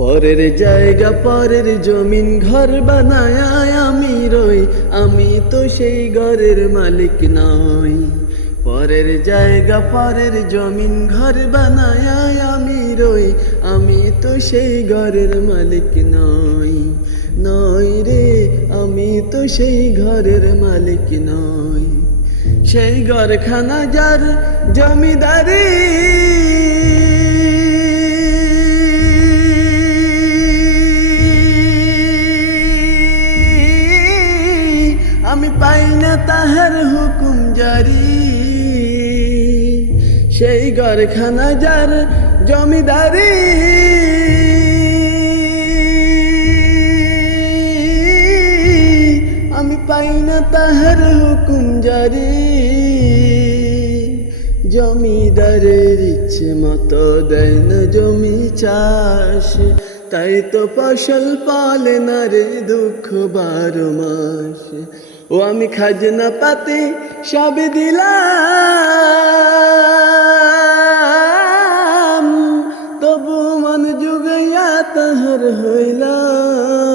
পরের জায়গা পরের জমিন ঘর বানায় আমি রই, আমি তো সেই ঘরের মালিক নই। পরের জায়গা পরের জমিন ঘর বানায় আমি রই, আমি তো সেই ঘরের মালিক নই। নই রে, আমি তো সেই ঘরের মালিক নই। সেই ঘরখানা যার জমিদারি, আমি পাই না তাহার হুকুম জারি। সেই ঘরখানা যার জমিদারি, আমি পাই না তাহার হুকুম জারি। জমিদারের ইচ্ছে মতো দেয় না জমি চাষ, তাই তো ফসল পালে না রে দুঃখ 12 মাস। ও আমি খাজনা পাতি সব দিলাম, তবু মন জুগাইয়া তাহার হইলাম।